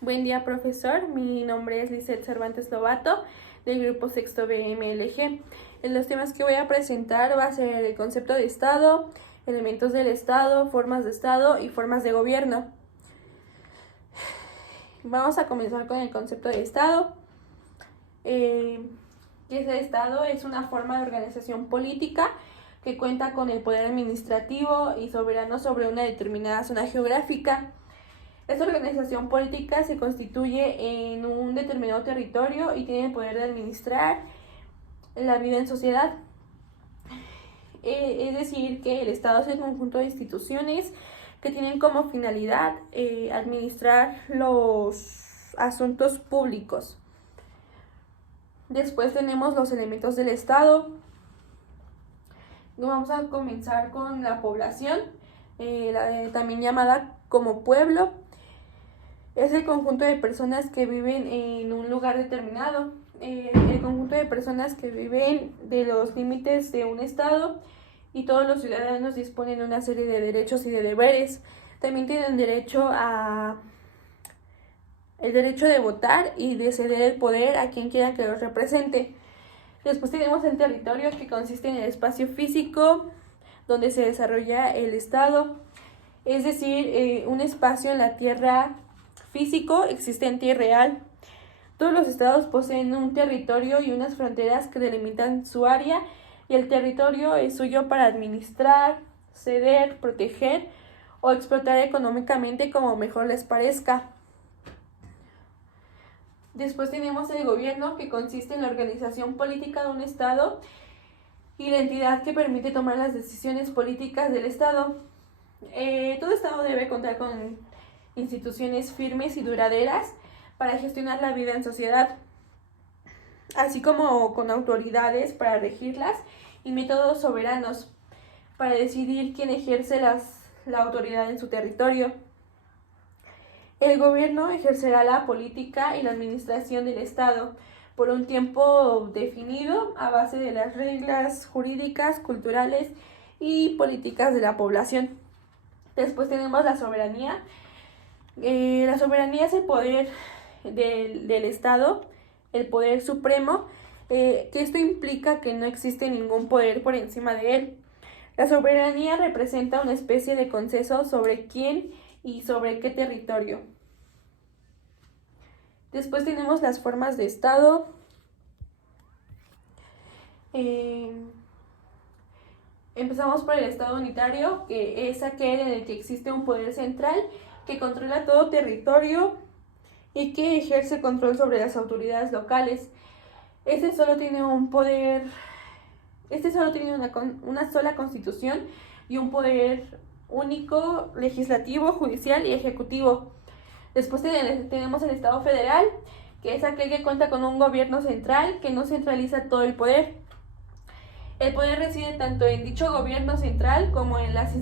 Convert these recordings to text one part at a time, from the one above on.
Buen día, profesor. Mi nombre es Lizeth Cervantes Lobato, del grupo sexto BMLG. En los temas que voy a presentar va a ser el concepto de Estado, elementos del Estado, formas de Estado y formas de gobierno. Vamos a comenzar con el concepto de Estado. ¿Qué es el Estado? Es una forma de organización política que cuenta con el poder administrativo y soberano sobre una determinada zona geográfica. Esta organización política se constituye en un determinado territorio y tiene el poder de administrar la vida en sociedad. Es decir, que el Estado es el conjunto de instituciones que tienen como finalidad administrar los asuntos públicos. Después tenemos los elementos del Estado. Vamos a comenzar con la población, también llamada como pueblo. Es el conjunto de personas que viven en un lugar determinado, el conjunto de personas que viven de los límites de un estado, y todos los ciudadanos disponen de una serie de derechos y de deberes. También tienen el derecho de votar y de ceder el poder a quien quiera que los represente. Después tenemos el territorio, que consiste en el espacio físico donde se desarrolla el estado, es decir, un espacio en la tierra físico, existente y real. Todos los estados poseen un territorio y unas fronteras que delimitan su área, y el territorio es suyo para administrar, ceder, proteger o explotar económicamente como mejor les parezca. Después tenemos el gobierno, que consiste en la organización política de un estado y la entidad que permite tomar las decisiones políticas del estado. Todo estado debe contar con instituciones firmes y duraderas para gestionar la vida en sociedad, así como con autoridades para regirlas y métodos soberanos para decidir quién ejerce la autoridad en su territorio. El gobierno ejercerá la política y la administración del Estado por un tiempo definido a base de las reglas jurídicas, culturales y políticas de la población. Después tenemos la soberanía. La soberanía es el poder del Estado, el poder supremo, que esto implica que no existe ningún poder por encima de él. La soberanía representa una especie de consenso sobre quién y sobre qué territorio. Después tenemos las formas de Estado. Empezamos por el Estado unitario, que es aquel en el que existe un poder central que controla todo territorio y que ejerce control sobre las autoridades locales. Este solo tiene una sola constitución y un poder único, legislativo, judicial y ejecutivo. Después tenemos el Estado federal, que es aquel que cuenta con un gobierno central que no centraliza todo el poder. El poder reside tanto en dicho gobierno central como en las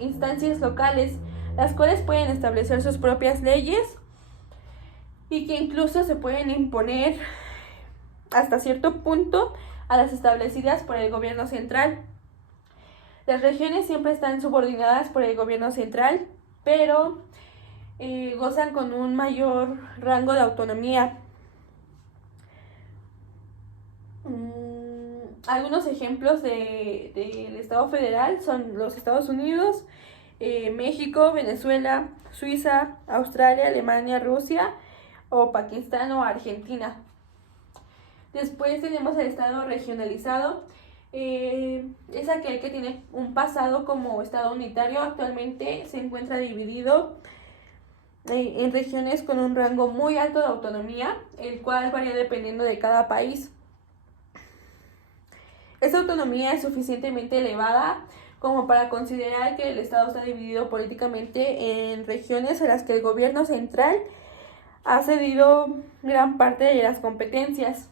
instancias locales, las cuales pueden establecer sus propias leyes y que incluso se pueden imponer hasta cierto punto a las establecidas por el gobierno central. Las regiones siempre están subordinadas por el gobierno central, pero gozan con un mayor rango de autonomía. Algunos ejemplos del Estado federal son los Estados Unidos, México, Venezuela, Suiza, Australia, Alemania, Rusia o Pakistán o Argentina. Después tenemos el Estado regionalizado. Es aquel que tiene un pasado como Estado unitario. Actualmente se encuentra dividido en regiones con un rango muy alto de autonomía, el cual varía dependiendo de cada país. Esta autonomía es suficientemente elevada como para considerar que el Estado está dividido políticamente en regiones a las que el gobierno central ha cedido gran parte de las competencias.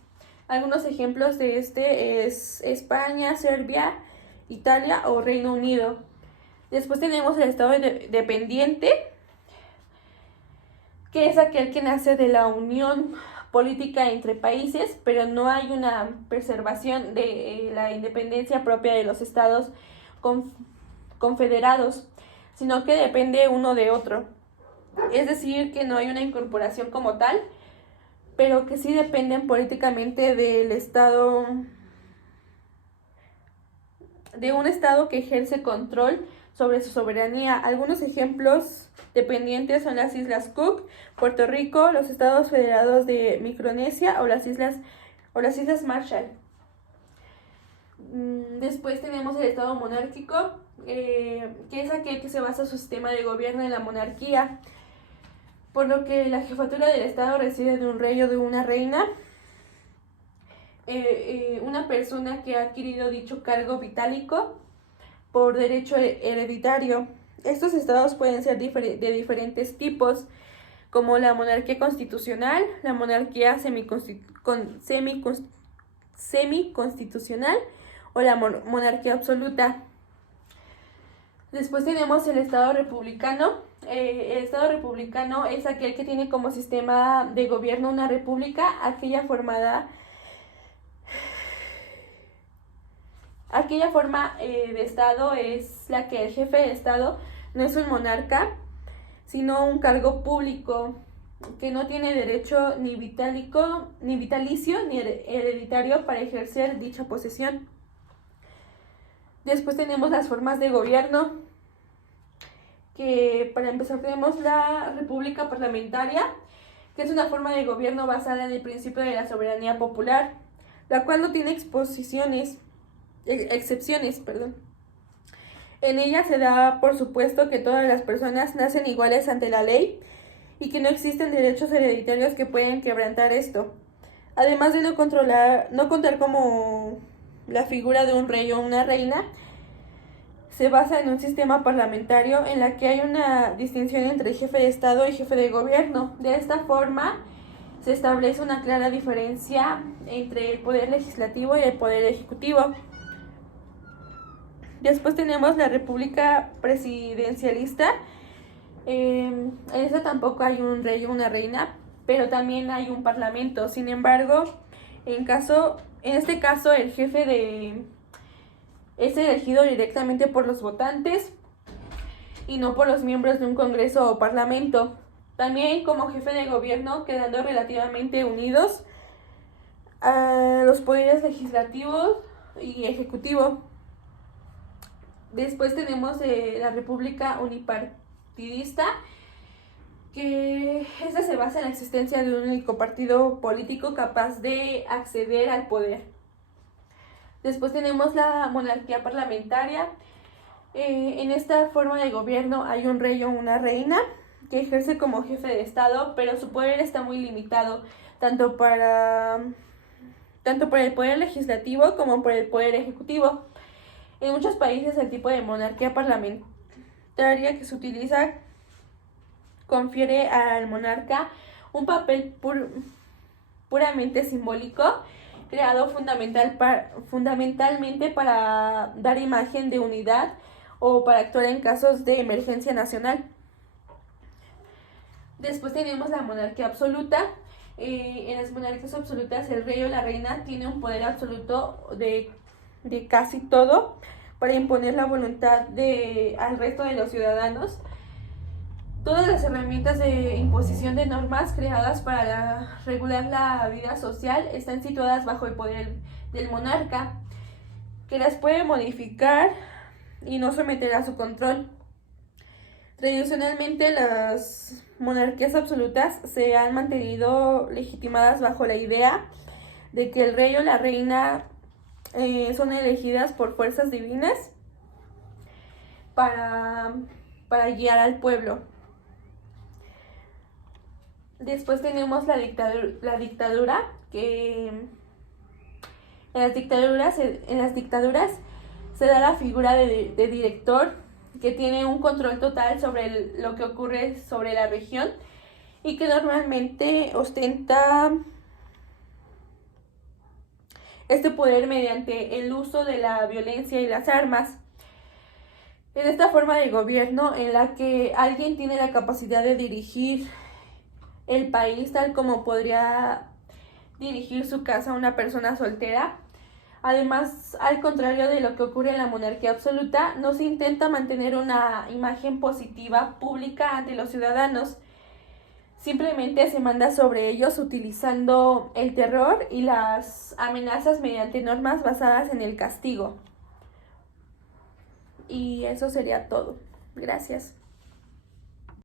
Algunos ejemplos de este es España, Serbia, Italia o Reino Unido. Después tenemos el Estado dependiente, que es aquel que nace de la unión política entre países, pero no hay una preservación de la independencia propia de los estados confederados, sino que depende uno de otro. es decir, que no hay una incorporación como tal, pero que sí dependen políticamente del Estado, de un Estado que ejerce control sobre su soberanía. Algunos ejemplos dependientes son las Islas Cook, Puerto Rico, los Estados Federados de Micronesia o las Islas Marshall. Después tenemos el Estado monárquico, que es aquel que se basa su sistema de gobierno en la monarquía, por lo que la jefatura del Estado reside de un rey o de una reina, una persona que ha adquirido dicho cargo vitálico por derecho hereditario. Estos estados pueden ser de diferentes tipos, como la monarquía constitucional, la monarquía semiconstitucional o la monarquía absoluta. Después tenemos el Estado republicano. El Estado republicano es aquel que tiene como sistema de gobierno una república, aquella forma de Estado es la que el jefe de Estado no es un monarca, sino un cargo público que no tiene derecho ni vitalicio ni hereditario para ejercer dicha posesión. Después tenemos las formas de gobierno, que para empezar tenemos la república parlamentaria, que es una forma de gobierno basada en el principio de la soberanía popular, la cual no tiene excepciones. En ella se da por supuesto que todas las personas nacen iguales ante la ley y que no existen derechos hereditarios que pueden quebrantar esto. Además de no contar como la figura de un rey o una reina, se basa en un sistema parlamentario en la que hay una distinción entre jefe de Estado y jefe de gobierno. De esta forma se establece una clara diferencia entre el poder legislativo y el poder ejecutivo. Después tenemos la república presidencialista. En esta tampoco hay un rey o una reina, pero también hay un parlamento. Sin embargo, en este caso el jefe es elegido directamente por los votantes y no por los miembros de un congreso o parlamento. También como jefe de gobierno, quedando relativamente unidos a los poderes legislativo y ejecutivo. Después tenemos la república unipartidista, que esta se basa en la existencia de un único partido político capaz de acceder al poder. Después tenemos la monarquía parlamentaria. En esta forma de gobierno hay un rey o una reina que ejerce como jefe de Estado, pero su poder está muy limitado, tanto por el poder legislativo como por el poder ejecutivo. En muchos países el tipo de monarquía parlamentaria que se utiliza confiere al monarca un papel puramente simbólico, creado fundamentalmente para dar imagen de unidad o para actuar en casos de emergencia nacional. Después tenemos la monarquía absoluta. En las monarquías absolutas el rey o la reina tiene un poder absoluto de casi todo para imponer la voluntad al resto de los ciudadanos. Todas las herramientas de imposición de normas creadas para regular la vida social están situadas bajo el poder del monarca, que las puede modificar y no someter a su control. Tradicionalmente las monarquías absolutas se han mantenido legitimadas bajo la idea de que el rey o la reina son elegidas por fuerzas divinas para guiar al pueblo. Después tenemos la dictadura, que en las dictaduras se da la figura de director, que tiene un control total sobre lo que ocurre sobre la región y que normalmente ostenta este poder mediante el uso de la violencia y las armas. En esta forma de gobierno en la que alguien tiene la capacidad de dirigir el país tal como podría dirigir su casa una persona soltera. Además, al contrario de lo que ocurre en la monarquía absoluta, no se intenta mantener una imagen positiva pública ante los ciudadanos, Simplemente se manda sobre ellos utilizando el terror y las amenazas mediante normas basadas en el castigo. Y eso sería todo. Gracias.